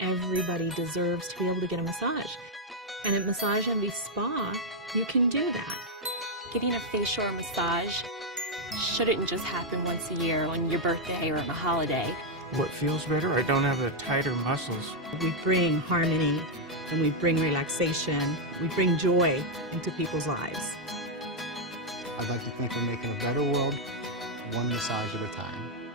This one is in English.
Everybody deserves to be able to get a massage. And at Massage Envy Spa, you can do that. Getting a facial or massage shouldn't just happen once a year on your birthday or on a holiday. What feels better? I don't have the tighter muscles. We bring harmony and we bring relaxation. We bring joy into people's lives. I'd like to think we're making a better world, one massage at a time.